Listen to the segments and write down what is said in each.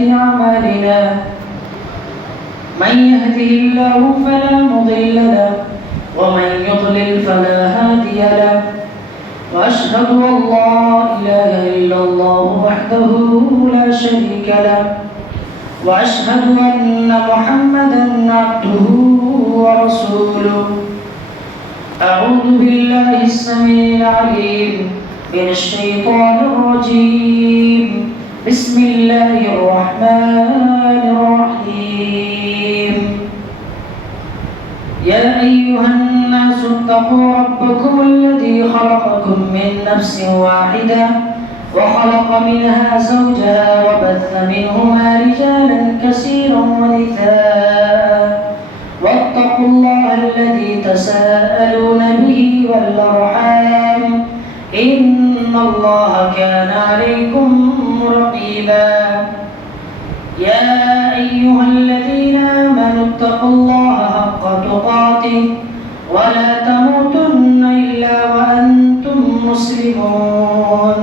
أعمالنا من يهده الله فلا مضل له ومن يضلل فلا هادي له وأشهد أن لا إله إلا الله وحده لا شريك له وأشهد أن محمدا عبده ورسوله أعوذ بالله السميع العليم من الشيطان الرجيم بسم الله الرحمن الرحيم يا أيها الناس اتقوا ربكم الذي خلقكم من نفس واحدة وخلق منها زوجها وبث منهما رجالا كثيرا ونساء واتقوا الله الذي تساءلون به والأرحام إن الله كان عليكم رقيبا يا أيها الذين آمنوا اتقوا الله حق تقاته ولا تموتن إلا وأنتم مسلمون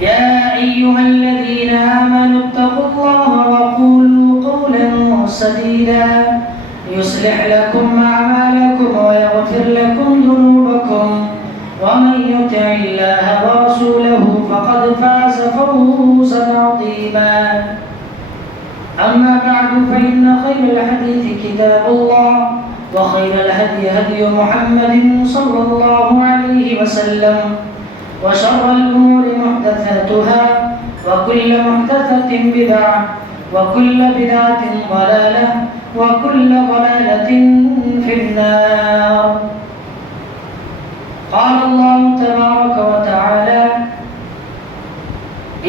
يا أيها الذين آمنوا اتقوا الله وقولوا قولا سديدا يصلح لكم أعمالكم ويغفر لكم ذنوبكم ومن يطع الله ورسوله فقد فاز فوزا عظيما أما بعد فإن خير الحديث كتاب الله وخير الهدي هدي محمد صلى الله عليه وسلم وشر الأمور محدثاتها وكل محدثة بدعة وكل بدعة ضلالة وكل ضلالة في النار. قال الله تبارك وتعالى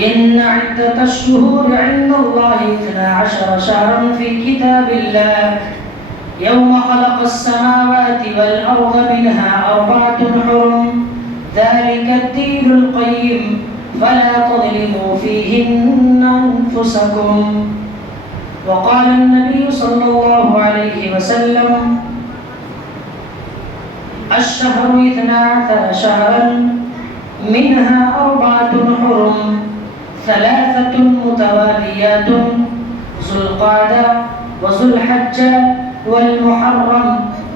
إن عدة الشهور عند الله 12 شهرا في كتاب الله يوم خلق السماوات والأرض منها 4 حرم ذلك الدين القيم فلا تظلموا فيهن أنفسكم. وقال النبي صلى الله عليه وسلم الشهر 12 شهرا منها 4 حرم 3 متواليات ذو القعدة وذو الحجة والمحرم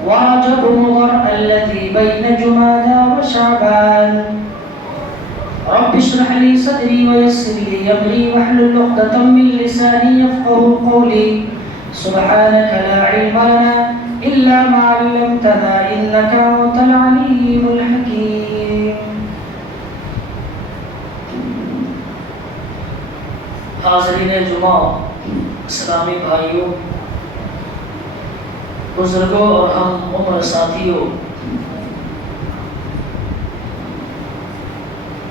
ورجب مضر الذي بين جمادى وشعبان. رب اشرح لي صدري ويسر لي أمري واحلل عقدة من لساني يفقهوا قولي سبحانك لا علم لنا إلا ما علمتنا إنك أنت العليم الحكيم. حاضرین جمعہ، اسلامی بھائیوں، بزرگوں اور ہم عمر ساتھیوں،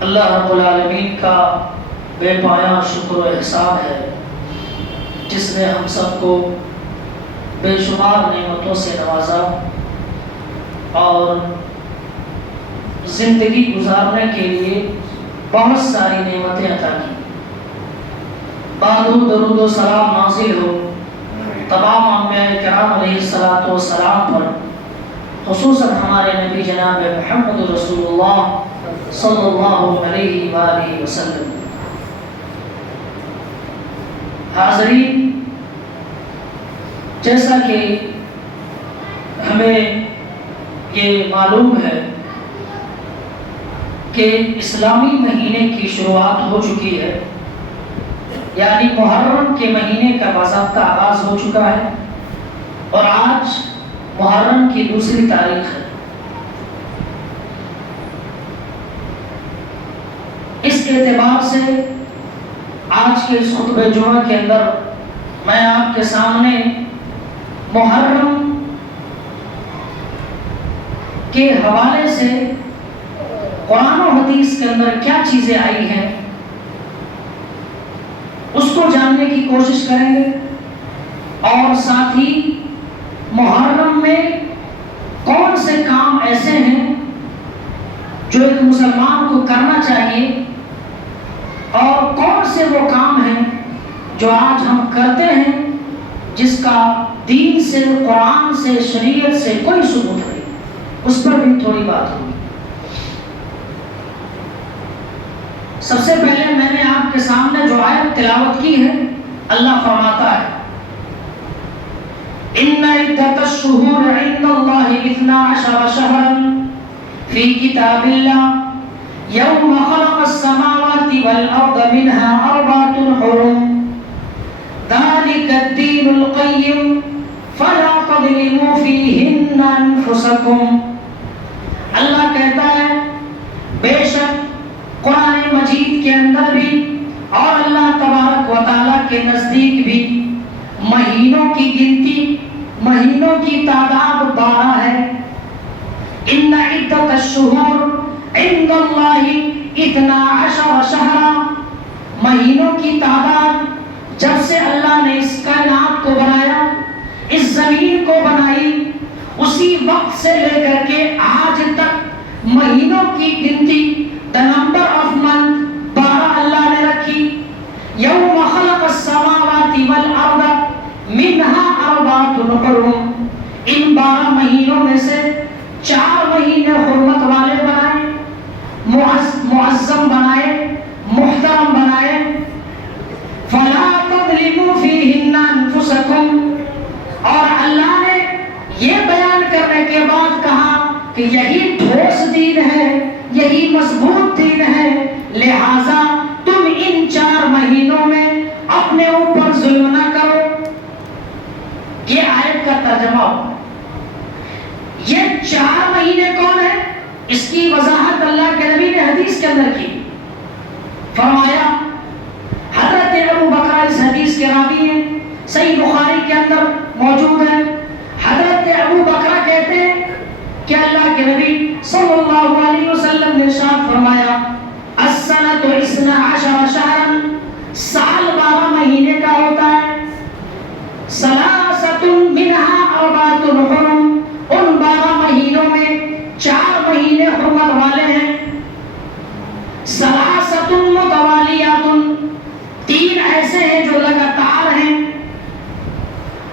اللہ رب العالمین کا بے پایان شکر و احسان ہے جس نے ہم سب کو بے شمار نعمتوں سے نوازا اور زندگی گزارنے کے لیے بہت ساری نعمتیں عطا کی. بعد درود و سلام نازل ہو تمام انبیاء کرام علیہ الصلوۃ والسلام پر، خصوصاً ہمارے نبی جناب محمد رسول اللہ صلی اللہ علیہ وآلہ وسلم. حاضرین، جیسا کہ ہمیں یہ معلوم ہے کہ اسلامی مہینے کی شروعات ہو چکی ہے، یعنی محرم کے مہینے کا باضابطہ آغاز ہو چکا ہے اور آج محرم کی 2 تاریخ ہے. اس اعتبار سے آج کے اس خطبہ جمعہ کے اندر میں آپ کے سامنے محرم کے حوالے سے قرآن و حدیث کے اندر کیا چیزیں آئی ہیں اس کو جاننے کی کوشش کریں گے، اور ساتھ ہی محرم میں کون سے کام ایسے ہیں جو ایک مسلمان کو کرنا چاہیے اور کون سے وہ کام ہیں جو آج ہم کرتے ہیں جس کا دین سے، قرآن سے، شریعت سے کوئی ثبوت نہیں، اس پر بھی تھوڑی بات ہوگی. سب سے پہلے میں نے آپ کے سامنے جو آیت تلاوت کی ہے، اللہ فرماتا ہے ان عدۃ الشہور عند اللہ 12 شہرا فی کتاب اللہ یوم خلق السماوات والارض منها 4 حرم ذلك الدین القیم فلا تظلموا فیہن انفسکم۔ اللہ کہتا ہے بے شک قرآن مجید کے اندر بھی اور اللہ تبارک و تعالیٰ کے نزدیک بھی مہینوں کی گنتی، مہینوں کی تعداد 12 ہے۔ ان عدۃ الشہور عند اللہ 12 شہرا، مہینوں کی تعداد جب سے اللہ نے اس کائنات کو بنایا، اس زمین کو بنائی، اسی وقت سے لے کر کے آج تک مہینوں کی گنتی the number of month 12 اللہ نے رکھی۔ یوم خلق السماوات والارض منها 4 حرم، ان 12 مہینوں میں سے 4 مہینے حرمت والے بنائے، معظم بنائے، محترم بنائے۔ فلا تظلموا فیہن انفسکم، اور اللہ نے یہ بیان کرنے کے بعد کہا کہ یہی ٹھوس دین ہے، یہی مضبوط دین ہے، لہذا تم ان 4 مہینوں میں اپنے اوپر ظلم نہ کرو۔ یہ آیت کا ترجمہ ہو۔ یہ 4 مہینے کون ہیں؟ اس کی وضاحت اللہ کے نبی نے حدیث کے اندر کی۔ فرمایا، حضرت ابو بکر اس حدیث کے راوی ہیں، صحیح بخاری کے اندر موجود ہے۔ حضرت ابو بکر کہتے ہیں کہ اللہ کے نبی صلی اللہ علیہ وسلم نے ارشاد فرمایا السنۃ 12 شہرا، سال 12 مہینے کا ہوتا ہے۔ ثلاثۃ منها 4 حرم، ان 12 مہینوں میں 4 مہینے حرمت والے ہیں۔ ثلاثۃ متوالیات، 3 ایسے ہیں جو لگاتار ہیں،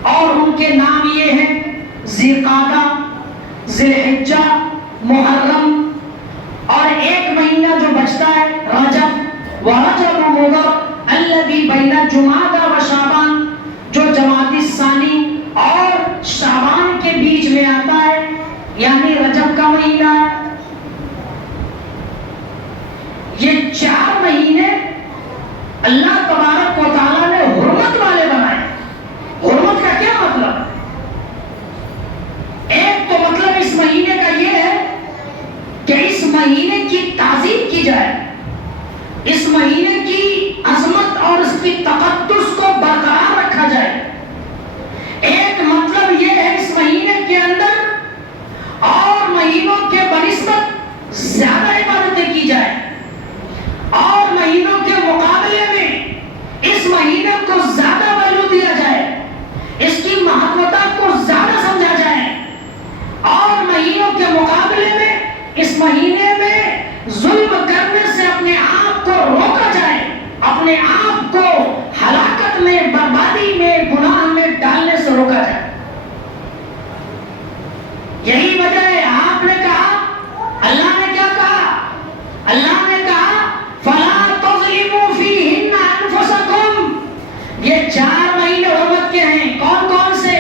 اور ان کے نام یہ ہیں ذی القعدہ، ذی الحجہ، محرم، اور ایک مہینہ جو بچتا ہے رجب، ورجب مضر الذی بین جمادی و شعبان، جو جمادی الثانی اور شعبان کے بیچ میں آتا ہے، یعنی رجب کا مہینہ ہے۔ یہ 4 مہینے اللہ تبارک و تعالیٰ نے حرمت والے بنائے۔ حرمت کا کیا مطلب ہے؟ ایک تو مطلب اس مہینے کا یہ ہے کہ اس مہینے کی تعظیم کی جائے، اس مہینے کی عظمت اور اس کی تقدس کو برقرار رکھا جائے۔ ایک مطلب یہ ہے اس مہینے کے اندر اور مہینوں کے بنسبت زیادہ عبادتیں کی جائے، اور مہینوں کے مقابلے میں اس مہینے کو زیادہ ویلیو دیا جائے، اس کی مہتوتا کو زیادہ سمجھا جائے، اور مہینوں کے مقابلے میں اس مہینے میں ظلم کرنے سے اپنے آپ کو روکا جائے، اپنے آپ کو ہلاکت میں، بربادی میں، گناہ میں ڈالنے سے روکا جائے۔ یہی وجہ ہے آپ نے کہا، اللہ نے کیا کہا؟ اللہ نے کہا فلا تظلموا فیہن انفسکم۔ یہ 4 مہینے حرمت کے ہیں، کون کون سے؟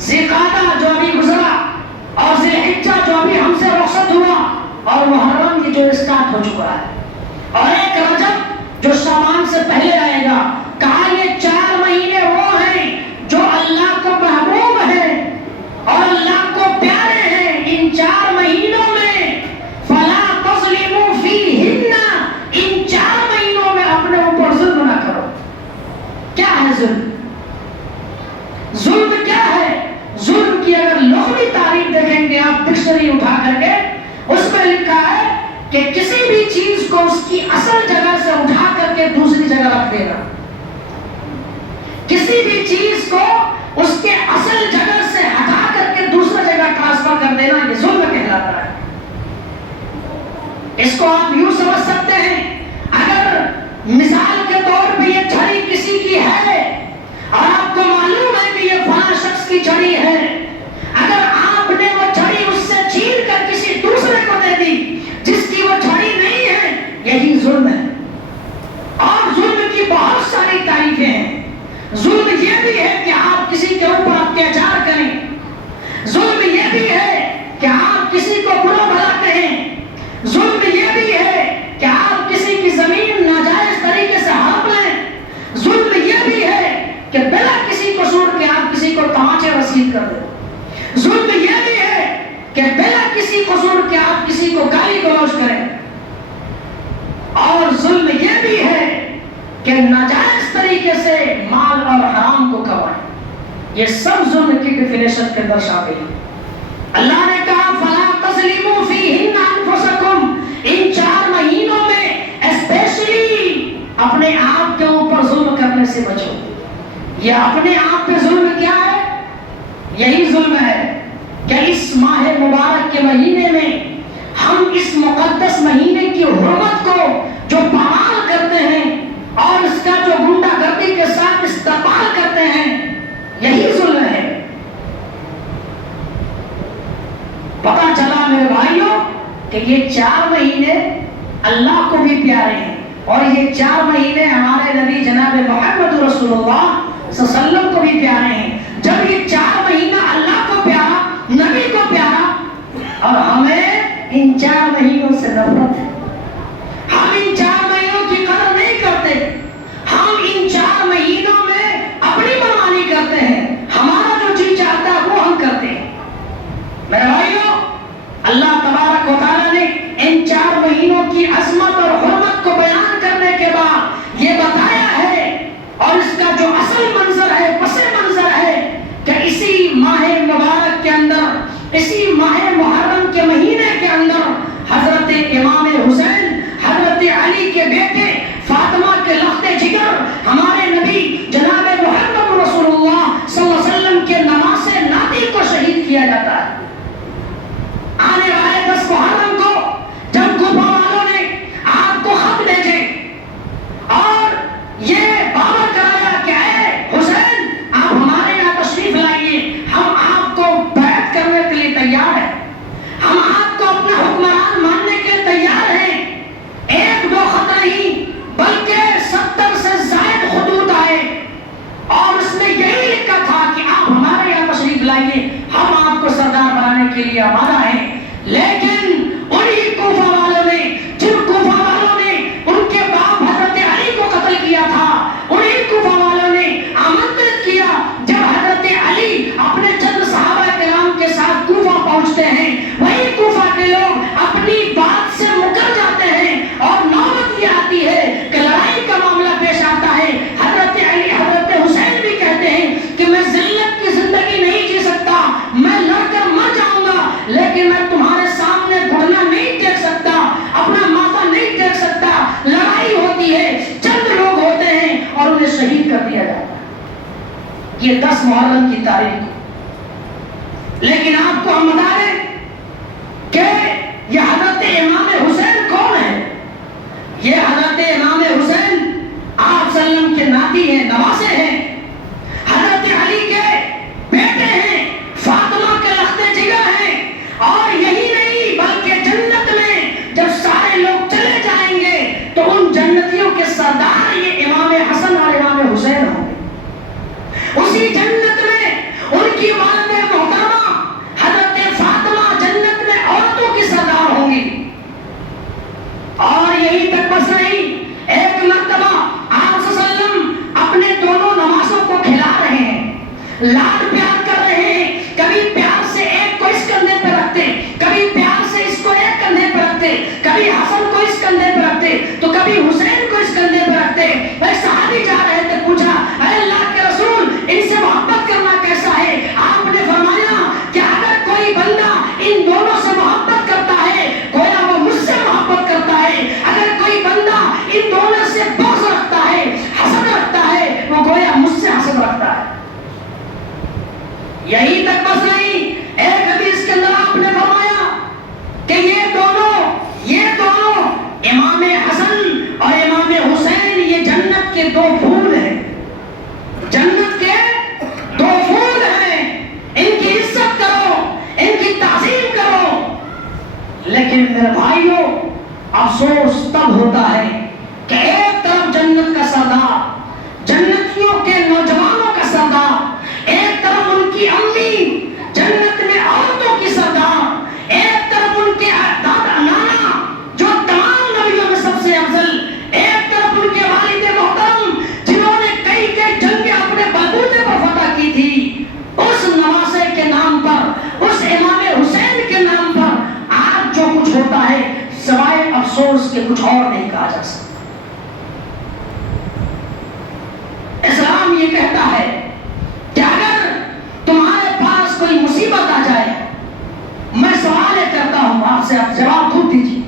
ذی القعدہ جو ابھی گزرا، اور ذی الحجہ جو ابھی ہم سے رخصت ہوا، اور محرم کی جو اسٹارٹ ہو چکا ہے، اور ایک رجب جو شعبان سے پہلے آئے گا۔ کہا یہ 4 مہینے وہ ہیں جو اللہ کو محبوب ہیں اور اللہ کو پیارے ہیں۔ ان 4 مہینوں میں فلا تظلموا فیہن، ان 4 مہینوں میں اپنے اوپر ظلم نہ کرو۔ کیا ہے ظلم؟ ظلم کیا ہے؟ ظلم کی اگر لغوی تعریف دیکھیں گے آپ ڈکشنری اٹھا کر کے، اس میں لکھا ہے کہ کسی بھی چیز کو اس کی اصل جگہ سے اٹھا کر کے دوسری جگہ رکھ دینا، کسی بھی چیز کو اس کے اصل جگہ سے ہٹا کر کے دوسری جگہ ٹرانسفر کر دینا، یہ ظلم کہلاتا ہے۔ اس کو آپ یوں سمجھ سکتے ہیں، اگر مثال کے طور پہ یہ چھڑی کسی کی ہے اور آپ کو معلوم ہے کہ یہ فلاں شخص کی چھڑی ہے، اگر آپ نے وہ چھڑی اس سے چھین کر کسی دوسرے کو دے دی جس کی وہ چھڑی نہیں ہے، یہی ظلم تعریفیں ہیں. ظلم یہ بھی ہے کہ آپ کسی کے اوپر اتیاچار کریں. ظلم یہ بھی ہے کہ آپ کسی کو برا بھلا کہیں. ظلم یہ بھی ہے کہ آپ کسی کی زمین ناجائز طریقے سے ہڑپ لیں. ظلم یہ بھی ہے کہ بلا کسی قصور کے آپ کسی کو تماچے رسید کر دیں. ظلم یہ بھی ہے کہ بلا کسی قصور کے آپ کسی کو گالی گلوچ کریں. اور ظلم یہ بھی ہے کہ ناجائز طریقے سے مال اور حرام کو کمائیں. یہ سب ظلم کی ڈیفینیشن کے اندر شامل ہے. اللہ نے کہا فَلَا تَظْلِمُوا فِيهِنَّ أَنفُسَكُمْ. ان 4 مہینوں میں اسپیشلی اپنے آپ کے اوپر ظلم کرنے سے بچو. یہ اپنے آپ پہ ظلم کیا ہے؟ یہی ظلم ہے کہ اس ماہ مبارک کے مہینے میں ہم اس مقدس مہینے کی حرمت کو جو پامال کرتے ہیں اور اس کا جو گنڈا گردی کے ساتھ استقبال کرتے ہیں، یہی ظلم ہے. پتا چلا میرے بھائیوں کہ یہ 4 مہینے اللہ کو بھی پیارے ہیں اور یہ 4 مہینے ہمارے نبی جناب محمد رسول اللہ صلی اللہ علیہ وسلم کو بھی پیارے ہیں. جب یہ 4 مہینہ اللہ کو پیارا، نبی کو پیارا، اور ہمیں ان 4 مہینوں سے نفرت ہے. ہم ان 4 مہینوں کی قدر نہیں کرتے. ہم ان 4 مہینوں میں اپنی منمانی کرتے ہیں. ہمارا جو جی چاہتا ہے وہ ہم کرتے ہیں. میرے بھائیوں، اللہ تبارک و تعالیٰ نے ان 4 مہینوں کی عظمت اور حرمت کو بیان کرنے کے بعد یہ بتایا ہے، اور اس کا جو اصل منظر ہے، پس منظر ہے، کہ اسی ماہ مبارک کے اندر، اسی ماہ محرم کے مہینے کے اندر حضرت امام حسین، حضرت علی کے بیٹے، فاطمہ کے لخت جگر، ہمارے نبی جناب محمد رسول اللہ صلی اللہ علیہ وسلم کے نواسے ناتی کو شہید کیا جاتا ہے. آنے والے 10 محرم کو جب کوفہ والوں نے آپ کو خط بھیجے اور یہ بابر کرایا کہ اے حسین، آپ ہمارے یہاں تشریف لائیے، ہم آپ کو بیعت کرنے کے لیے تیار ہیں، ہم آپ کو اپنا حکمران ماننے کے لیے تیار ہیں. 1-2 خط نہیں بلکہ 70 سے زائد خطوط آئے اور اس میں یہی لکھا تھا کہ آپ ہمارے یہاں تشریف لائیے، ہم آپ کو سردار بنانے کے لیے آمادہ ہیں. لیکن انہی کوفہ والوں نے، جن کوفہ والوں نے ان کے باپ حضرت علی کو قتل کیا تھا، انہی کوفہ والوں نے آمنترت کیا. جب حضرت علی اپنے چند صحابہ کرام کے ساتھ کوفہ پہنچتے ہیں، وہی کوفہ کے لوگ اپنی بات سے مکر جاتے ہیں اور نوبت یہ آتی ہے کہ لڑائی کا معاملہ پیش آتا ہے. حضرت علی، حضرت حسین بھی کہتے ہیں کہ میں ذلت کی زندگی نہیں جی سکتا، میں لڑ کر مر جاؤں گا، لیکن میں تمہارے سامنے گھٹنا نہیں ٹیک سکتا، اپنا ماتھا نہیں ٹیک سکتا. لڑائی ہوتی ہے، چند لوگ ہوتے ہیں اور انہیں شہید کر دیا جاتا ہے. یہ 10 محرم کی تاریخ کو. لیکن آپ کو ہم بتا دیں کہ یہ حضرت امام حسین کون ہے؟ یہ حضرت امام حسین آپ صلی اللہ علیہ وسلم کے ناتی ہیں، نواسے ہیں، حضرت علی کے بیٹے ہیں، فاطمہ کے لخت جگر ہیں. اور یہی نہیں بلکہ جنت میں جب سارے لوگ چلے جائیں گے تو ان جنتیوں کے سردار یہ امام حسن اور امام حسین ہوں گے. اسی جنت میں ان کی والد محترمہ حضرت فاطمہ جنت میں عورتوں کی سردار ہوں گی. اور یہی تک بس نہیں، ایک مرتبہ آپ صلی اللہ علیہ وسلم اپنے دونوں نواسوں کو کھلا رہے ہیں، لاڈ پیار کر رہے ہیں. کبھی پیار سے ایک کو اس کندھے پہ رکھتے، کبھی پیار سے اس کو ایک کندھے پہ رکھتے، کبھی حسن کو اس کندھے پہ رکھتے تو کبھی حسین کو اس کندھے پہ رکھتے. ایک صحابی جا رہے تھے، پوچھا اے اللہ کے رسول، ان سے محبت کرنا کیسا ہے؟ آپ نے فرمایا کہ اگر کوئی بندہ ان دونوں سے محبت کرتا ہے گویا وہ مجھ سے محبت کرتا ہے، اگر کوئی بندہ ان دونوں سے بغض رکھتا ہے، حسد رکھتا ہے، وہ گویا مجھ سے حسد رکھتا ہے. یہی تک بس نہیں، ایک حدیث کے اندر آپ نے فرمایا کہ یہ دونوں امام حسن اور امام حسین یہ جنت کے 2 پھول ہیں. جنت کے 2 پھول ہیں، ان کی عزت کرو، ان کی تعظیم کرو. لیکن میرے بھائیوں، افسوس تب ہوتا ہے کہ ایک طرف جنت کا سردار، جنت یہ کہتا ہے کہ اگر تمہارے پاس کوئی مصیبت آ جائے، میں سوال یہ کرتا ہوں آپ سے، آپ جواب خود دیجیے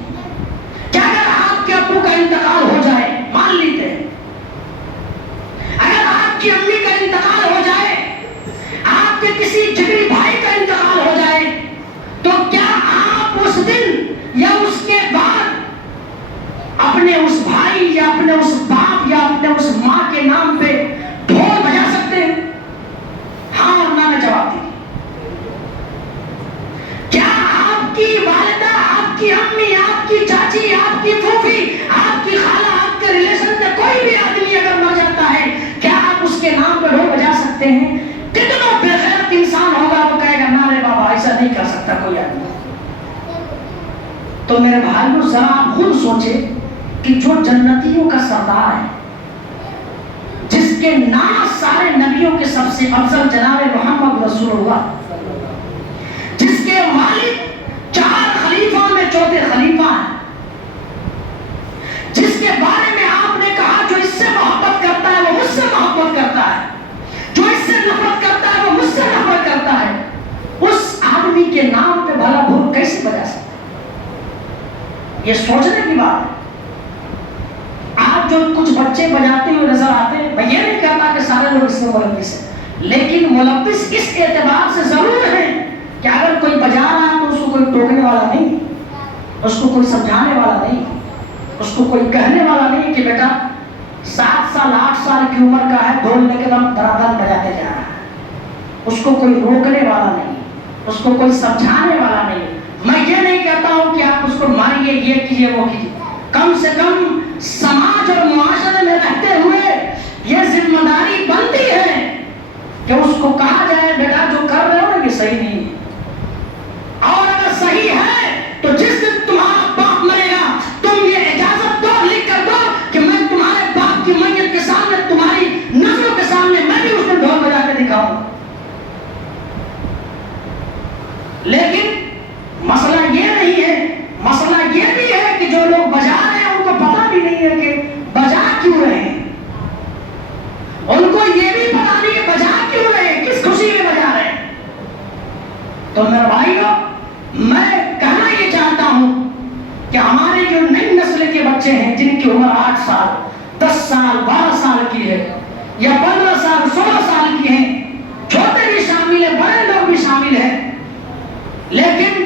کہ اگر آپ کے ابو کا انتقال ہو جائے، مان لیتے ہیں، اگر آپ کی امی کا انتقال ہو جائے، آپ کے کسی جگری بھائی کا انتقال ہو جائے، تو کیا آپ اس دن یا اس کے بعد اپنے اس بھائی یا اپنے اس باپ یا اپنے اس ماں کے نام پہ ڈھول بجا سکتے ہیں؟ ہاں اور نہ میں جواب دیجیے۔ کیا آپ کی والدہ، آپ کی امی، آپ کی چاچی، آپ کی پھوپھی، آپ کی خالہ، آپ کے ریلیشن میں کوئی بھی آدمی اگر مر جاتا ہے، کیا آپ اس کے نام پہ ڈھول بجا سکتے ہیں؟ کتنا بے غیرت انسان ہوگا وہ کہے گا نا رے بابا ایسا نہیں کر سکتا کوئی آدمی۔ تو میرے بھائیوں ذرا آپ خود سوچے کہ جو جنتیوں کا سردار ہے، جس کے نام سارے نبیوں کے سب سے افضل جناب محمد رسول اللہ، جس کے والد 4 خلیفوں میں چوتھے خلیفہ ہیں، جس کے بارے میں آپ نے کہا جو اس سے محبت کرتا ہے وہ مجھ سے محبت کرتا ہے، جو اس سے نفرت کرتا ہے وہ مجھ سے نفرت کرتا ہے، اس آدمی کے نام پہ بھلا بھول کیسے بجا سکتا ہے؟ یہ سوچنے کی بات ہے۔ آپ جو کچھ بچے بجاتے ہوئے نظر آتے ہیں، میں یہ نہیں کہتا کہ سارے لوگ اس میں ملوث ہیں، لیکن ملوث اس اعتبار سے ضرور ہے کہ اگر کوئی بجا رہا ہے تو اس کو کوئی ٹوکنے والا نہیں، اس کو کوئی سمجھانے والا نہیں، اس کو کوئی کہنے والا نہیں کہ بیٹا 7 سال 8 سال کی عمر کا ہے، ڈھول لے کے دم دھڑام بجاتے جا رہا ہے، اس کو کوئی روکنے والا نہیں، اس کو کوئی سمجھانے والا نہیں۔ میں یہ نہیں کہتا ہوں کہ آپ اس کو ماریے، یہ کیجیے وہ کیجیے، کم سے کم سماج اور معاشرے میں رہتے ہوئے یہ ذمہ داری بنتی ہے کہ اس کو کہا جائے بیٹا جو کر رہے ہو نا یہ صحیح نہیں ہے، اور اگر صحیح ہے تو جس دن تمہارا باپ مرے گا تم یہ اجازت دو، لکھ کر دو کہ میں تمہارے باپ کی میت کے سامنے، تمہاری نظروں کے سامنے میں بھی اس دن ڈھول بجا کے دکھاؤں۔ لیکن مسئلہ یہ نہیں ہے، مسئلہ یہ بھی ہے کہ جو لوگ بجا رہے ہیں ان کو پتہ بھی نہیں ہے کہ بجا کیوں رہے ہیں، ان کو یہ بھی پتہ نہیں کہ بجا کیوں رہے ہیں، کس خوشی میں بجا رہے ہیں۔ تو میرے بھائیو، میں کہنا یہ چاہتا ہوں کہ ہمارے جو نئی نسل کے بچے ہیں جن کی عمر 8 سال 10 سال 12 سال کی ہے یا 15 سال 16 سال کی ہیں، چھوٹے بھی شامل ہیں بڑے لوگ بھی شامل ہیں، لیکن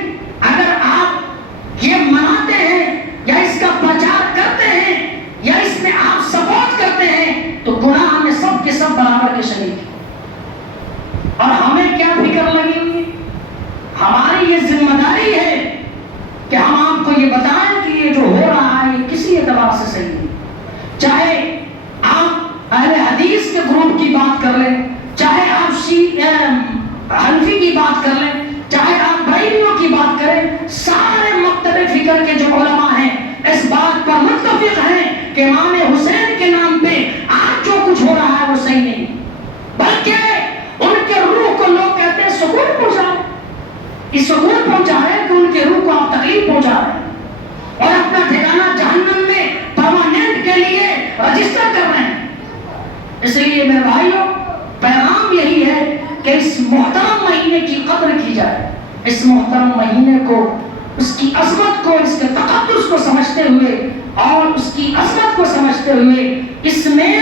اگر آپ یہ مناتے ہیں یا اس کا پرچار کرتے ہیں یا اس میں آپ سپورٹ کرتے ہیں تو گناہ میں سب کے سب برابر کے شریک ہیں۔ اور ہمیں کیا فکر لگی ہوئی ہے؟ ہماری یہ ذمہ داری ہے کہ ہم آپ کو یہ بتائیں کہ یہ جو ہو رہا ہے یہ کسی اعتبار سے صحیح نہیں، چاہے آپ اہل حدیث کے گروپ کی بات کر لیں، چاہے آپ حنفی کی بات کر لیں، چاہے آپ بریلویوں کی بات کریں، سارے مکتب فکر کے جو علماء ہیں اس بات پر متفق ہیں کہ امام حسین کے نام پہ آج جو کچھ ہو رہا ہے وہ صحیح نہیں، بلکہ ان کے روح کو لوگ کہتے ہیں سکون پہنچا رہے ہیں، اس سکون پہنچا رہے ہیں کہ ان کے روح کو آپ تکلیف پہنچا رہے ہیں اور اپنا ٹھکانہ جہنم میں پرماننٹ کے لیے رجسٹر کر رہے ہیں۔ اس لیے میرے بھائیوں پیغام یہی ہے کہ اس محترم مہینے کی قدر کی جائے، اس محترم مہینے کو، اس کی عظمت کو، اس کے تقدس کو سمجھتے ہوئے اور اس کی عظمت کو سمجھتے ہوئے اس میں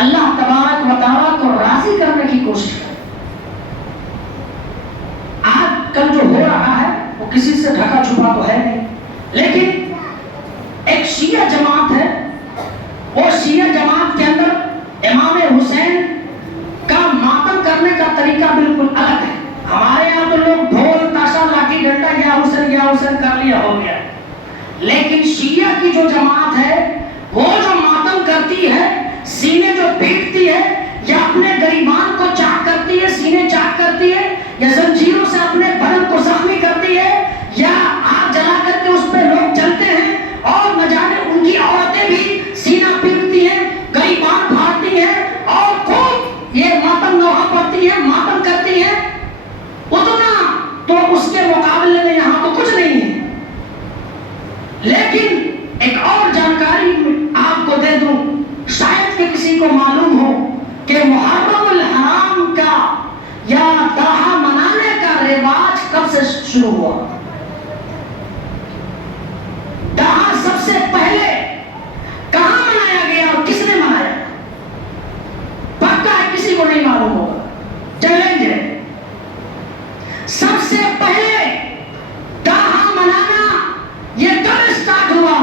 اللہ تبارک و تعالیٰ کو راضی کرنے کی کوشش کریں۔ آج کل جو ہو رہا ہے وہ کسی سے ڈھکا چھپا تو ہے نہیں، لیکن ایک شیعہ جماعت ہے، وہ شیعہ جماعت کے اندر امام حسین کا ماتم کرنے کا طریقہ بالکل الگ ہے۔ ہمارے یہاں تو لوگ ڈھول تاشا لاٹھی ڈنڈا یا حسین کر لیا ہو گیا، لیکن شیعہ کی جو جماعت ہے وہ جو ماتم کرتی ہے، سینے جو پیٹتی ہے یا اپنے گریبان کو چاک کرتی ہے، سینے چاک کرتی ہے یا زنجیروں سے اپنے بدن کو زخمی کرتی ہے یا آگ جلا کر کے اس پہ لوگ جلتے ہیں اور نہ جانے ان کی عورتیں بھی سینہ پیٹتی ہیں، گریبان پھاڑتی ہیں اور خوب یہ ماتم نوحہ پڑتی ہے، ماتم کرتی ہے، اتنا تو اس کے مقابلے میں یہاں تو کچھ نہیں ہے۔ لیکن ایک اور جانکاری آپ کو دے دوں، شاید کہ کسی کو معلوم ہو کہ محرم الحرام کا یا داہا منانے کا رواج کب سے شروع ہوا؟ داہا سب سے پہلے کہاں منایا گیا اور کس نے منایا؟ پکا ہے کسی کو نہیں معلوم ہوگا، چیلنج ہے۔ سب سے پہلے داہا منانا یہ کب اسٹارٹ ہوا؟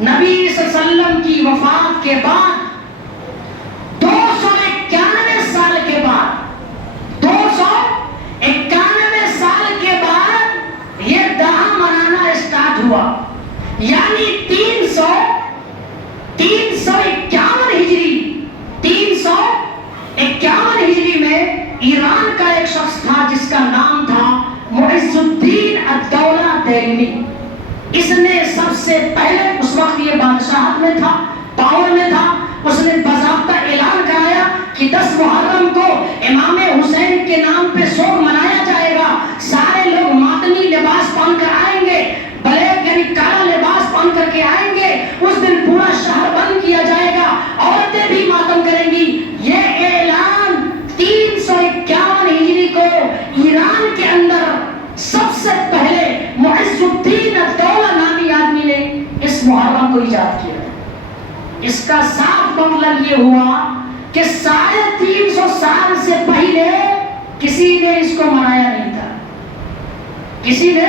نبی صلی اللہ علیہ وسلم کی وفات کے بعد 291 سال کے بعد 291 سال کے بعد یہ داہا منانا اسٹارٹ ہوا، یعنی 351 ہجری میں ایران کا ایک شخص تھا جس کا نام تھا معز الدین الدولہ دہلوی۔ اس نے سب سے پہلے، اس وقت یہ بادشاہت میں تھا، پاور میں تھا، اس نے باضابطہ اعلان کرایا کہ 10 محرم کو امام حسین کے نام پہ سوگ منایا جائے گا، سارے لوگ ماتمی لباس پہن کر آئیں گے، بلیک یعنی کالا لباس پہن کر کے آئیں گے، اس دن پورا شہر بند کیا جائے گا، عورتیں بھی ماتم کریں گی۔ یہ اعلان 351 ہجری کو ایران کے اندر سب سے پہلے معز الدین الدولہ نامی آدمی نے اس محرم کو ایجاد کیا۔ اس کا صاف مطلب یہ ہوا کہ 350 سال سے پہلے کسی نے اس کو منایا نہیں تھا، کسی نے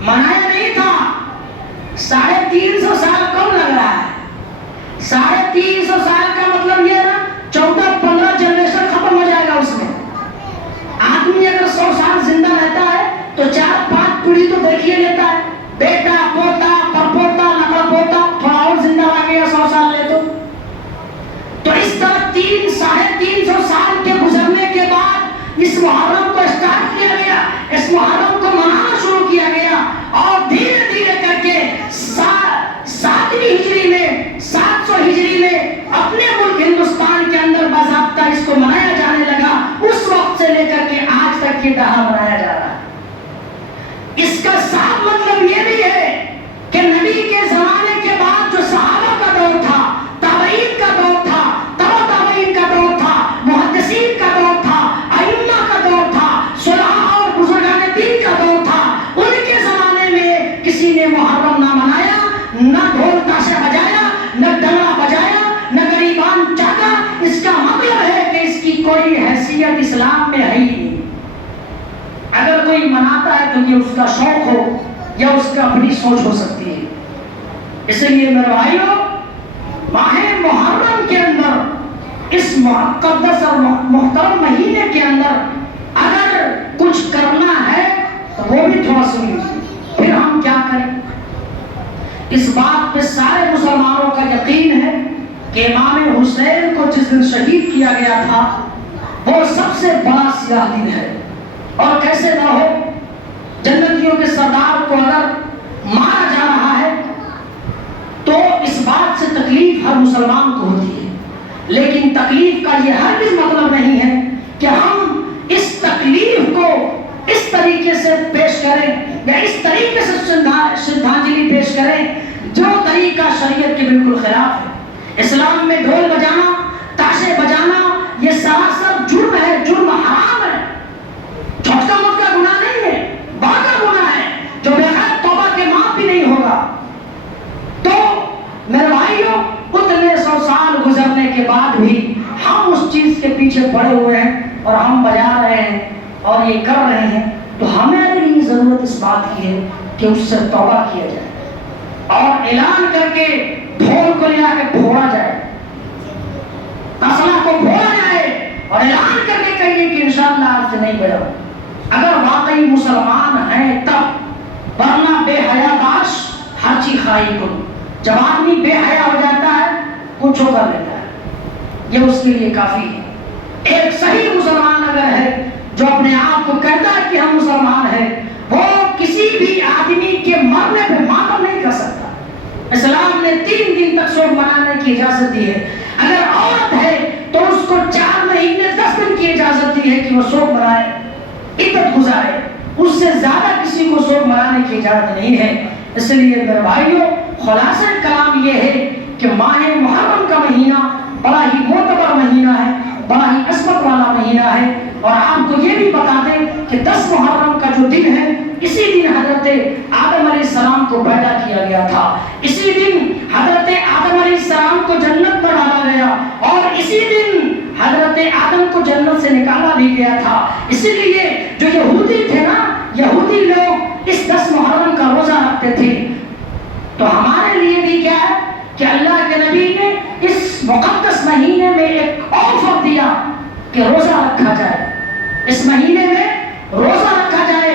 منایا نہیں تھا۔ 350 سال کم لگ رہا ہے؟ 350 سال کا مطلب یہ ہے نا 14-15 جنریشن ختم ہو جائے گا اس میں۔ آدمی اگر 100 سال زندہ رہتا ہے تو 4-5 پیڑھی تو دیکھ ہی لیتا ہے، بیٹا پوتا پڑپوتا نقل پوتا، تھوڑا اور زندہ آ گیا 100 سال لے تو اس طرح 350 سال کے گزرنے کے بعد اس محرم کو اسٹارٹ کیا گیا، اس محرم کو منانا شروع کیا گیا، اور دھیرے دھیرے کر کے 7ویں ہجری میں 700 ہجری میں اپنے ملک ہندوستان کے اندر باضابطہ اس کو منایا جانے لگا۔ اس وقت سے لے کر کے آج تک یہ داہا منایا جا رہا ہے۔ اس کا صاف مطلب یہ بھی ہے کہ نبی کے زمانے کے بعد جو صحابہ کا دور تھا، تابعین کا دور تھا، تبع تابعین کا دور تھا، محدثین کا دور تھا، ائمہ کا دور تھا، صلحاء اور بزرگان دین کا دور تھا، ان کے زمانے میں کسی نے محرم نہ منایا، نہ ڈھول تاشے بجایا، نہ ڈمرا بجایا، نہ غریبان چاہا۔ اس کا مطلب ہے کہ اس کی کوئی حیثیت اسلام میں ہے ہی نہیں۔ اگر کوئی مناتا ہے تو یہ اس کا شوق ہو یا اس کا اپنی سوچ ہو سکتی ہے۔ اس لیے میرے بھائیوں، ماہ محرم کے اندر، اس مقدس اور محترم مہینے کے اندر اگر کچھ کرنا ہے تو وہ بھی تھوڑا سن لیجیے، پھر ہم کیا کریں۔ اس بات پہ سارے مسلمانوں کا یقین ہے کہ امام حسین کو جس دن شہید کیا گیا تھا وہ سب سے بڑا سیاہ دن ہے، اور کیسے نہ ہو، جنتیوں کے سردار کو اگر مارا جا رہا ہے تو اس بات سے تکلیف ہر مسلمان کو ہوتی ہے، لیکن تکلیف کا یہ ہرگز مطلب نہیں ہے کہ ہم اس تکلیف کو اس طریقے سے پیش کریں یا اس طریقے سے شردھانجلی پیش کریں جو طریقہ شریعت کے بالکل خلاف ہے۔ اسلام میں ڈھول بجانا، تاشے بجانا یہ سراسر جرم ہے، جرم حرام ہے، چھوٹا موٹا گناہ نہیں ہے، بڑا گناہ ہے جو بغیر توبہ کے معاف بھی نہیں ہوگا۔ تو میرے بھائیوں، اتنے 100 سال گزرنے کے بعد بھی ہم اس چیز کے پیچھے پڑے ہوئے ہیں اور ہم بجا رہے ہیں اور یہ کر رہے ہیں، تو ہمیں بھی ضرورت اس بات کی ہے کہ اس سے توبہ کیا جائے اور اعلان کر کے ڈھول کو لے کے پھوڑا جائے، تسلا کو پھوڑا جائے اور اعلان کر کے کہیے کہ انشاءاللہ آپ سے نہیں بجاؤ اگر واقعی مسلمان ہیں تب، ورنہ بے حیا باش ہر چیز خائی کو، جب آدمی بے حیا ہو جاتا ہے کچھ ہو کر لیتا ہے، یہ اس کے لیے کافی ہے۔ ایک صحیح مسلمان اگر ہے جو اپنے آپ کو کہتا ہے کہ ہم مسلمان ہیں، وہ کسی بھی آدمی کے مرنے پہ ماتم نہیں کر سکتا۔ اسلام نے 3 دن تک سوگ منانے کی اجازت دی ہے، اگر عورت ہے تو اس کو 4 مہینے 10 دن کی اجازت دی ہے کہ وہ سوگ منائے، عدت گزارے، اس سے زیادہ کسی کو سوگ منانے کی اجازت نہیں ہے۔ اس لیے میرے بھائیوں، خلاصہ کلام یہ ہے کہ ماہ محرم کا مہینہ بڑا ہی معتبر مہینہ ہے، ہے. اور آپ کو یہ بھی بتا دیں کہ 10 محرم کا جو دن ہے اسی دن حضرت آدم علیہ السلام کو پیدا کیا گیا تھا. اسی دن حضرت آدم علیہ السلام کو جنت میں ڈالا گیا اور اسی دن حضرت آدم کو جنت سے نکالا بھی گیا تھا. اسی لیے جو یہودی تھے نا، یہودی لوگ اس 10 محرم کا روزہ رکھتے تھے. تو ہمارے لیے بھی کیا ہے کہ اللہ کے نبی نے اس مقدس مہینے میں ایک آفر دیا کہ روزہ رکھا جائے. اس مہینے میں روزہ رکھا جائے.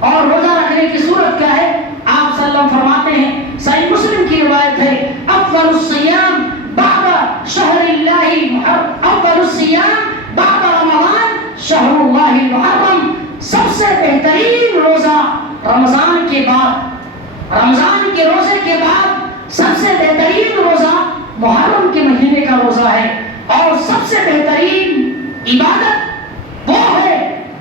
اور روزہ رکھنے کی صورت کیا ہے؟ آپ صلی اللہ علیہ وسلم فرماتے ہیں، صحیح مسلم کی روایت ہے، افضل الصیام بعد شہر اللہ محرم، افضل الصیام بعد رمضان شہر اللہ المحرم. سب سے بہترین روزہ رمضان کے بعد، رمضان کے روزے کے بعد سب سے بہترین روزہ محرم کے مہینے کا روزہ ہے. اور سب سے بہترین عبادت وہ ہے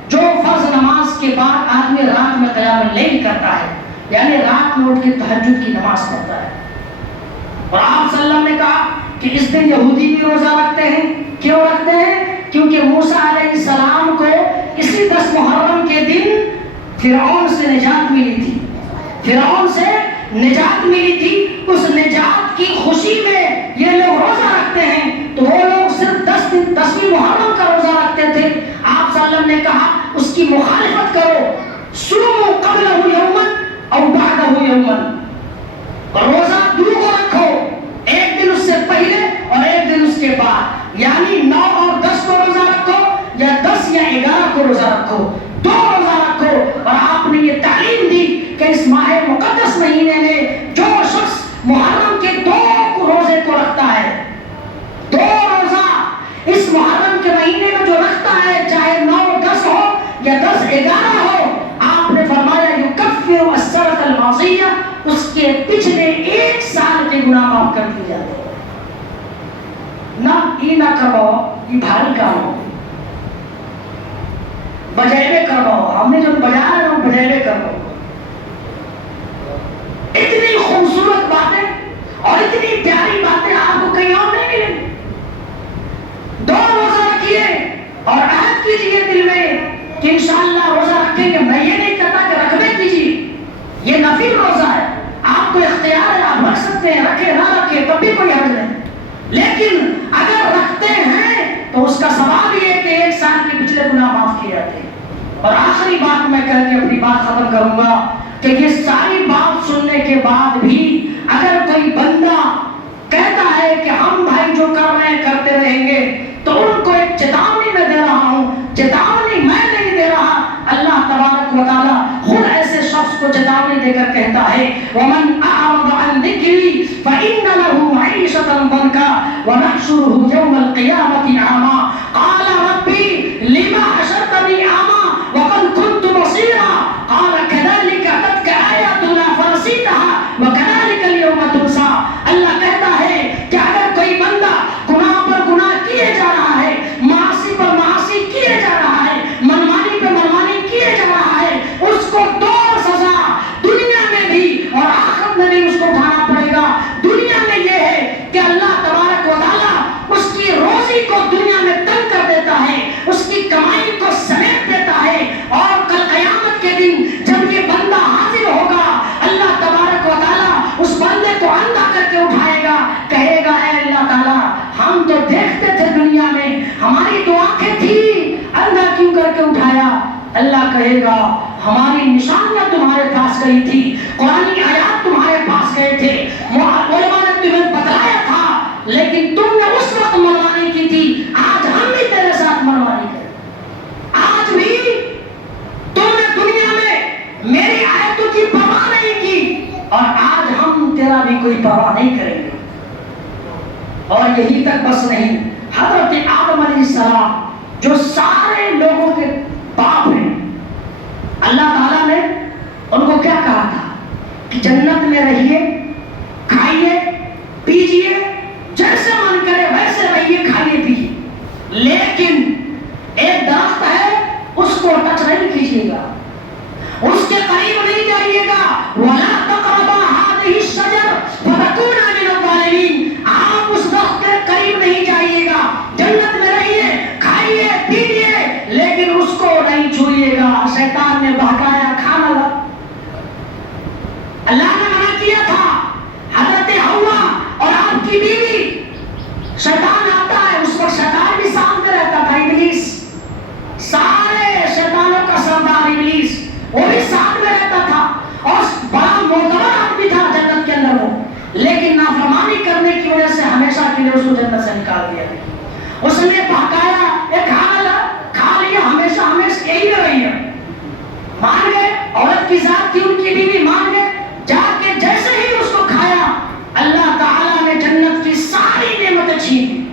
جو فرض نماز کے بعد آدمی رات میں قیام اللیل کرتا ہے، یعنی رات میں اٹھ کے تہجد کی نماز پڑھتا ہے. اور آپ صلی اللہ علیہ وسلم نے کہا کہ اس دن یہودی بھی روزہ رکھتے ہیں. کیوں رکھتے ہیں؟ کیونکہ موسیٰ علیہ السلام کو اسی 10 محرم کے دن فرعون سے نجات ملی تھی. فرعون سے نجات ملی تھی. اس نجات کی خوشی میں یہ لوگ روزہ رکھتے ہیں. تو وہ لوگ صرف 10ویں محرم کا روزہ رکھتے تھے. آپ صلی اللہ علیہ وسلم نے کہا اس کی مخالفت کرو، صوموا قبلہ یومن او بعدہ یومن. روزہ دو کو رکھو، ایک دن اس سے پہلے اور ایک دن اس کے بعد، یعنی 9 اور 10 کو روزہ رکھو یا 10 یا 11 کو روزہ رکھو. 2 روزہ رکھو. اور آپ نے یہ تعلیم دی کہ اس ماہ مقدس مہینے میں جو شخص محرم کے 2 روزے کو رکھتا ہے، 2 روزہ اس محرم کے مہینے میں جو رکھتا ہے، چاہے 9 10 ہو یا 10 11 ہو، آپ نے فرمایا یکفر السنۃ الماضیہ، اس کے پچھلے 1 سال کے گناہ معاف کر دیے جاتے ہیں. نہ کرواؤ، یہ بھاری کام ہو، بجائے کرواؤ. ہم نے جو بجا رہے ہیں بجائے کرواؤ. اتنی خوبصورت باتیں اور اتنی پیاری باتیں آپ کو کہیں اور نہیں ملیں. 2 روزہ رکھیے اور عہد کیجیے دل میں کہ انشاءاللہ روزہ رکھیں گے. میں یہ نہیں کہتا کہ رکھنے کیجیے، یہ نفل روزہ ہے، آپ کو اختیار ہے، آپ رکھ سکتے ہیں، رکھے نہ رکھے تب بھی کوئی حرج نہیں. لیکن اگر رکھتے ہیں تو اس کا ثواب یہ ہے کہ 1 سال کے پچھلے گناہ معاف کیے جاتے ہیں. اور آخری بات میں کہہ کے اپنی بات ختم کروں گا کہ یہ ساری بات سننے کے بعد بھی اگر کوئی بندہ کہتا ہے کہ ہم بھائی جو کر رہے ہیں کرتے رہیں گے، تو ان کو ایک چیتاونی میں دے رہا ہوں. چیتاونی میں نہیں دے رہا، اللہ تبارک و تعالی خود ایسے شخص کو چیتاونی دے کر کہتا ہے وَمَنْ أَعْرَضَ عَنْ ذِكْرِي فَإِنَّ لَهُ مَعِيشَةً ضَنْكًا وَنَحْشُرُهُ يَوْمَ الْقِيَامَةِ أَعْمَىٰ قَالَ رَبِّي لِمَ حَشَرْتَنِي أَعْمَىٰ وَقَدْ كُنْتُ بَصِيرًا قَالَ كَذَلِكَ أَتَتْكَ آيَاتُنَا فَنَسِيتَهَا وَكَذَلِكَ الْيَوْمَ تُنسَىٰ. اللہ کہتا ہے کہ اگر کوئی بندہ گناہ پر گناہ کیے جا رہا ہے، معاصی پر معاصی کیے جا رہا ہے، منمانی پر منمانی کیے جا رہا ہے، اس کو 2 سزا دنیا میں بھی اور آخرت میں بھی اس کو اٹھانا پڑے گا. دنیا میں یہ ہے کہ اللہ تبارک و تعالیٰ اس کی روزی کو دنیا میں تنگ کر دیتا ہے، اس کی کمائی کو سمیٹ دیتا ہے. اور کل قیامت کے دن جب یہ بندہ حاضر ہوگا، اللہ تبارک و تعالیٰ اس بندے کو اندھا کر کے اٹھائے گا، کہے گا اے اللہ تعالیٰ ہم تو دیکھتے تھے دنیا میں، ہماری تو آنکھیں تھی، اندھا کیوں کر کے اٹھایا؟ اللہ کہے گا ہماری نشانیاں تمہارے پاس گئی تھی، قرآنی آیات تمہارے پاس گئے تھے، علماء نے تمہیں بتلایا تھا، لیکن تم نے اس وقت منمانی کی تھی. آج ہم بھی تیرے ساتھ منمانی کریں. آج بھی تم نے دنیا میں میری آیتوں کی پرواہ نہیں کی اور آج ہم تیرا بھی کوئی پرواہ نہیں کریں گے. اور یہی تک بس نہیں، حضرت آدم علیہ السلام جو سارے لوگوں کے باپ ہیں، اللہ تعالیٰ نے ان کو کیا کہا تھا کہ جنت میں رہیے، کھائیے پیجیے، جیسے من کرے ویسے رہیے، کھائیے پیجیے، لیکن ایک درخت ہے اس کو ٹچ نہیں کیجیے گا، اس کے قریب نہیں جائیے گا. وَلَا تَقْرَبَا هَٰذِهِ الشَّجَرَةَ فَتَكُونَا مِنَ الظَّالِمِينَ. آپ اس درخت کے قریب نہیں جائیے گا. جنت میں رہیے، کھائیے پیجیے، کے لیے اس کو جنت سے نکال دیا گیا۔ اس نے بہکایا، ایک کھا لیا، ہمیشہ ہمیشہ یہی رہی ہے، مان گئے، عورت کی ذات تھی، ان کی بیوی مان گئے، جا کے جیسے ہی اس کو کھایا اللہ تعالیٰ نے جنت کی ساری نعمتیں چھین لی،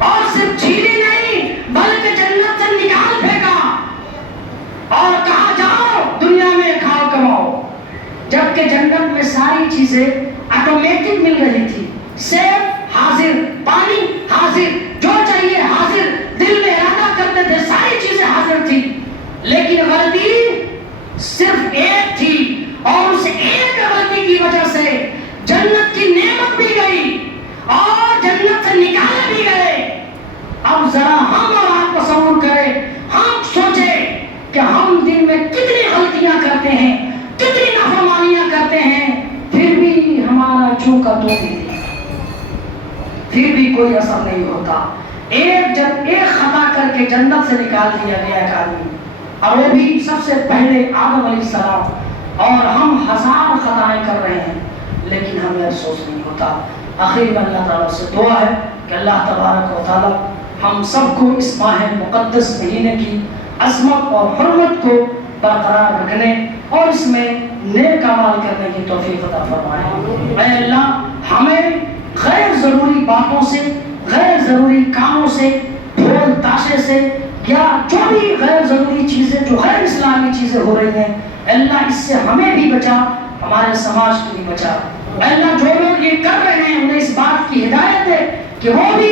اور صرف چھینی نہیں بلکہ جنت سے نکال پھینکا اور کہا جاؤ دنیا میں کھاؤ کماؤ، جبکہ جنت میں ساری چیزیں آٹومیٹک مل رہی تھی، سیب حاضر، پانی حاضر، جو چاہیے حاضر، دل میں ارادہ کرتے تھے ساری چیزیں حاضر تھی، لیکن غلطی صرف ایک تھی، اور اس ایک غلطی کی وجہ سے جنت کی نعمت بھی گئی اور جنت سے نکالے بھی گئے۔ اب ذرا ہم اور آپ تصور کریں، ہم سوچیں کہ ہم دن میں کتنی غلطیاں کرتے ہیں، کتنی نافرمانیاں کرتے ہیں، پھر بھی ہمارا جو کا تو نہیں، پھر بھی کوئی اثر نہیں ہوتا۔ ایک خطا کر کے جنت سے نکال دیا گیا ایک آدمی، اور وہ بھی سب سے پہلے آدم علیہ السلام، اور ہم ہزار خطائیں کر رہے ہیں لیکن ہمیں افسوس نہیں ہوتا۔ آخر میں اللہ تعالیٰ سے دعا ہے کہ اللہ تبارک و تعالیٰ ہم سب کو اس ماہ مقدس مہینے کی عظمت اور حرمت کو برقرار رکھنے اور اس میں نیک اعمال کرنے کی توفیق عطا فرمائے۔ اے اللہ ہمیں غیر ضروری باتوں سے، غیر ضروری کاموں سے، ڈھول تاشے سے، یا جو بھی غیر ضروری چیزیں، جو غیر اسلامی چیزیں ہو رہی ہیں، اللہ اس سے ہمیں بھی بچا، ہمارے سماج کو بھی بچا۔ اللہ جو لوگ یہ کر رہے ہیں انہیں اس بات کی ہدایت ہے کہ وہ بھی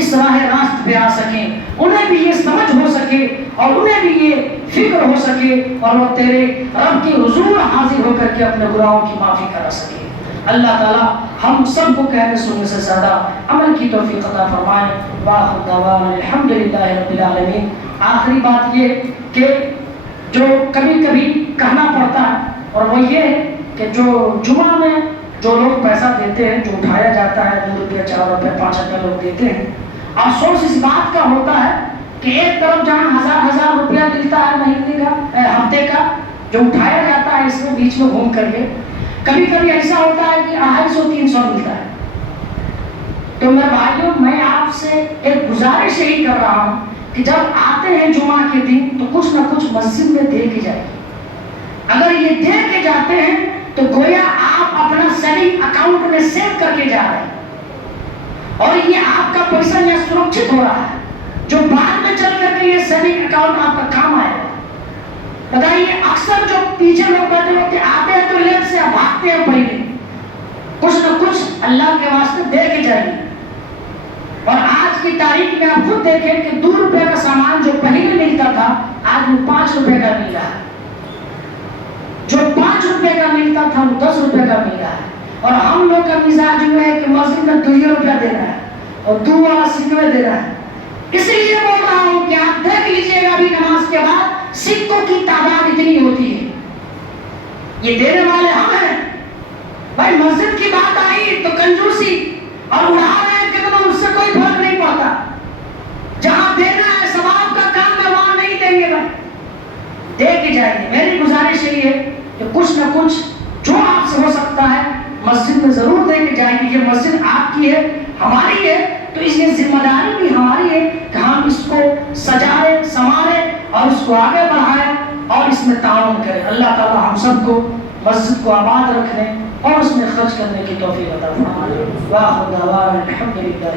اس راہ راست پہ آ سکیں، انہیں بھی یہ سمجھ ہو سکے اور انہیں بھی یہ فکر ہو سکے، اور وہ تیرے رب کی حضور حاضر ہو کر کے اپنے گناہوں کی معافی کرا سکے۔ اللہ تعالی ہم سب کو کہنے سننے سے زیادہ عمل کی توفیق عطا فرمائے۔ وآخر دعوانا الحمدللہ رب العالمین۔ آخری بات یہ کہ جو کبھی کبھی کہنا پڑتا ہے، اور وہ یہ ہے کہ جو جمعہ میں جو لوگ پیسہ دیتے ہیں، جو اٹھایا جاتا ہے 2 روپے 4 روپے 5 روپے لوگ دیتے ہیں، افسوس اس بات کا ہوتا ہے کہ ایک طرف جہاں ہزار روپیہ ملتا ہے مہینے کا، ہفتے کا، جو اٹھایا جاتا ہے اس میں بیچ میں گھوم کر کے کبھی کبھی ایسا ہوتا ہے کہ 250-300 ملتا ہے۔ تو میرے بھائیوں، میں آپ سے ایک گزارش یہی کر رہا ہوں کہ جب آتے ہیں جمعہ کے دن تو کچھ نہ کچھ مسجد میں دے کے جائیں۔ اگر یہ دے کے جاتے ہیں تو گویا آپ اپنا سیونگ اکاؤنٹ میں سیو کر کے جا رہے ہیں، اور یہ آپ کا پیسہ یہاں سرکشت ہو رہا ہے، جو بعد میں چل کر کے یہ سیونگ اکاؤنٹ آپ کا کام آئے گا۔ بتائیے، اکثر جو پیچھے لوگ بیٹھے ہوتے آتے ہیں تو لیٹ سے بھاگتے ہیں، پہلے کچھ نہ کچھ اللہ کے واسطے دے کے جائیے۔ اور آج کی تاریخ میں آپ خود دیکھیں کہ 2 روپے کا سامان جو پہلے ملتا تھا آج وہ 5 روپے کا مل رہا ہے، جو 5 روپے کا ملتا تھا وہ 10 روپے کا مل رہا ہے۔ اور ہم لوگ کا مزاج یہ ہے کہ مسجد میں 2 روپیہ دینا ہے اور 2 والا سکے دینا ہے۔ اس لیے بول رہا ہوں کہ آپ دیکھ لیجئے گا ابھی نماز کے بعد سکوں کی تعداد اتنی ہوتی ہے، یہ دینے والے ہم ہیں۔ بھائی مسجد کی بات آئی تو کنجوسی اور اڑا رہے ہیں کہ تم، اس سے کوئی فرق نہیں پڑتا۔ جہاں دینا ہے ثواب کا کام ہے وہاں نہیں دیں گے، بھائی دے کے جائیں گے۔ میری گزارش یہی ہے کہ کچھ نہ کچھ جو آپ سے ہو سکتا ہے مسجد میں ضرور دے کے جائیں گے۔ یہ مسجد آپ کی ہے، ہماری ہے، تو اس کی ذمہ داری بھی ہماری ہے کہ ہم اس کو سجائیں، سنواریں اور اس کو آگے بڑھائیں اور اس میں تعاون کریں۔ اللہ تعالی ہم سب کو مسجد کو آباد رکھنے اور اس میں خرچ کرنے کی توفیق عطا فرمائے۔ وآخر دعوانا الحمدللہ۔